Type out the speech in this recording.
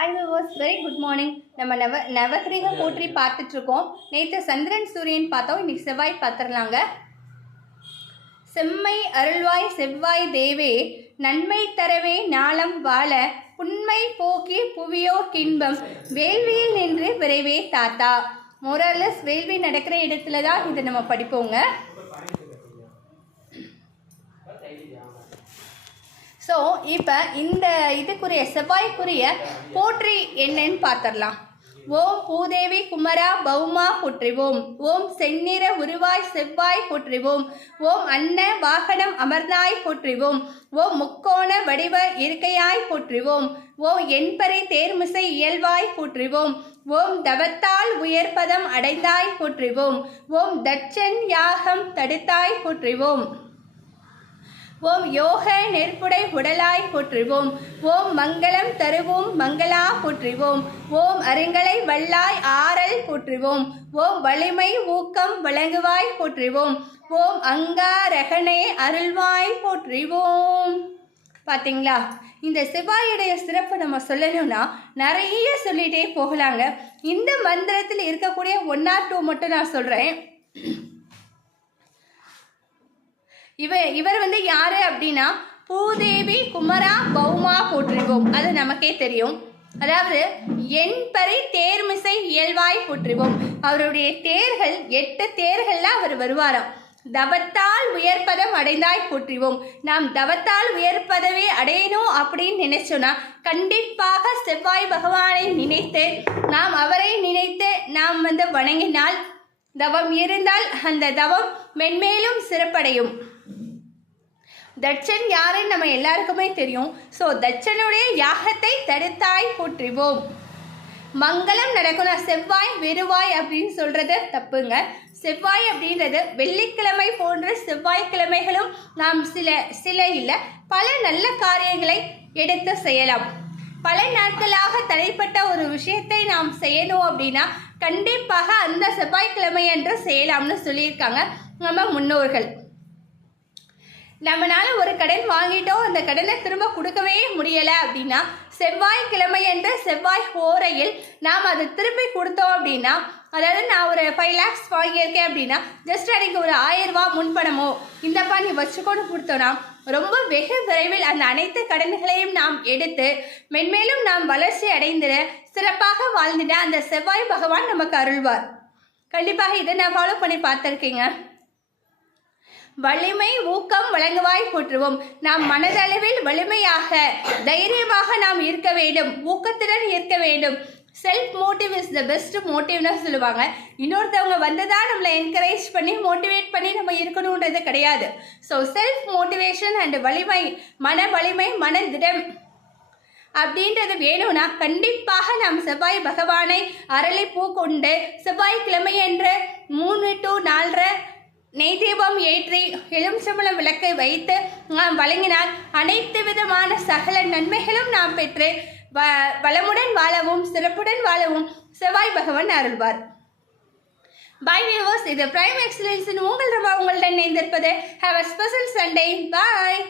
Hi viewers, very good morning. நம்ம நவகிரக போற்றி பார்த்துட்ருக்கோம். நேற்று சந்திரன் சூரியன் பார்த்தோம், இன்றைக்கி செவ்வாய் பார்த்துடலாங்க. செம்மை அருள்வாய் செவ்வாய் தேவே, நன்மை தரவே நாளம் வாழ, புண்மை போக்கி புவியோர் கின்பம், வேள்வியில் நின்று விரைவே தாத்தா. மோரலஸ் வேள்வி நடக்கிற இடத்துல தான் இதை நம்ம படிப்போங்க. ஸோ இப்போ இந்த இதுக்குரிய செவ்வாய்க்குரிய போற்றி என்னன்னு பார்த்துடலாம். ஓம் பூதேவி குமரா பௌமா போற்றிவோம். ஓம் செந்நிற உருவாய் செவ்வாய் போற்றிவோம். ஓம் அன்ன வாகனம் அமர்ந்தாய் போற்றிவோம். ஓம் முக்கோண வடிவ இருக்கையாய் போற்றிவோம். ஓம் என்பரை தேர்மிசை இயல்வாய் போற்றிவோம். ஓம் தவத்தால் உயர்பதம் அடைந்தாய் போற்றிவோம். ஓம் தட்சன் யாகம் தடுத்தாய் போற்றிவோம். ஓம் யோக நெற்புடை உடலாய் போற்றிவோம். ஓம் மங்களம் தருவோம் மங்களா போற்றிவோம். ஓம் அருங்கலை வல்லாய் ஆறல் போற்றிவோம். ஓம் வலிமை ஊக்கம் வழங்குவாய் போற்றிவோம். ஓம் அங்காரகனே அருள்வாய் போற்றிவோம். பார்த்தீங்களா, இந்த செவ்வாயுடைய சிறப்பு நம்ம சொல்லணும்னா நிறைய சொல்லிகிட்டே போகலாங்க. இந்த மந்திரத்தில் இருக்கக்கூடிய 1 or 2 மட்டும் நான் சொல்கிறேன். இவர் யாரு அப்படின்னா பூதேவி குமரா பௌமா போற்றிவோம். அது நமக்கே தெரியும். அதாவது என்பரை தேர்மிசை இயல்வாய் போற்றிவோம். அவருடைய தேர்கள் 8 தேர்கள்ல அவர் வருவாராம். தவத்தால் உயர்பதம் அடைந்தாய் போற்றிவோம். நாம் தவத்தால் உயர்பதவே அடையணும் அப்படின்னு நினைச்சோன்னா கண்டிப்பாக செவ்வாய் பகவானை நினைத்து நாம் அவரை நினைத்து நாம் வணங்கினால், தவம் இருந்தால் அந்த தவம் மென்மேலும் சிறப்படையும். தட்சன் யாருன்னு நம்ம எல்லாருக்குமே தெரியும். ஸோ தட்சனுடைய யாகத்தை தடுத்தாய் போற்றிவோம். மங்களம் நடக்கணும். செவ்வாய் வெறுவாய் அப்படின்னு சொல்றது தப்புங்க. செவ்வாய் அப்படின்றது வெள்ளிக்கிழமை போன்ற செவ்வாய்க்கிழமைகளும் நாம் சில இல்லை பல நல்ல காரியங்களை எடுத்து செய்யலாம். பல நாட்களாக தடைப்பட்ட ஒரு விஷயத்தை நாம் செய்யணும் அப்படின்னா கண்டிப்பாக அந்த செவ்வாய்க்கிழமை என்று செய்யலாம்னு சொல்லியிருக்காங்க நம்ம முன்னோர்கள். நம்மளால ஒரு கடன் வாங்கிட்டோம், அந்த கடனை திரும்ப கொடுக்கவே முடியலை அப்படின்னா செவ்வாய்க்கிழமை என்று செவ்வாய் ஹோரையில் நாம் அதை திருப்பி கொடுத்தோம் அப்படின்னா, அதாவது நான் ஒரு 5 lakhs வாங்கியிருக்கேன் அப்படின்னா ஜஸ்ட் அன்றைக்கி ஒரு 1000 ரூபாய் முன்பணமோ இந்தப்பா நீ வச்சுக்கொண்டு கொடுத்தோன்னா ரொம்ப வெகு விரைவில் அந்த அனைத்து கடன்களையும் நாம் எடுத்து மென்மேலும் நாம் வளர்ச்சி அடைந்திட சிறப்பாக வாழ்ந்துட அந்த செவ்வாய் பகவான் நமக்கு அருள்வார். கண்டிப்பாக இதை நான் ஃபாலோ பண்ணி பார்த்துருக்கேங்க. வலிமை ஊக்கம் வழங்குவாய் போற்றுவோம். நாம் மனதளவில் வலிமையாக தைரியமாக நாம் இருக்க வேண்டும், ஊக்கத்துடன் இருக்க வேண்டும். Self motive is the best மோட்டிவ்னு சொல்லுவாங்க. இன்னொருத்தவங்க வந்ததான் நம்மளை என்கரேஜ் பண்ணி மோட்டிவேட் பண்ணி நம்ம இருக்கணுன்றது கிடையாது. ஸோ செல்ஃப் மோட்டிவேஷன் அண்ட் வலிமை, மன வலிமை, மன திடம் அப்படின்றது வேணும்னா கண்டிப்பாக நாம் செவ்வாய் பகவானை அரளி பூ கொண்டு செவ்வாய்க்கிழமை என்று 3 to 4 நெய் தீபம் ஏற்றி எலுமிச்சம்பழம் விளக்கை வைத்து நாம் வழங்கினால் அனைத்து விதமான சகல நன்மைகளும் நாம் பெற்று வளமுடன் வாழவும் சிறப்புடன் வாழவும் செவ்வாய் பகவான் அருள்வார். பாய் வியூவர்ஸ், இது பிரைம் எக்ஸலன்ஸ் உங்களுடன் இணைந்திருப்பது. Have a special Sunday. Bye.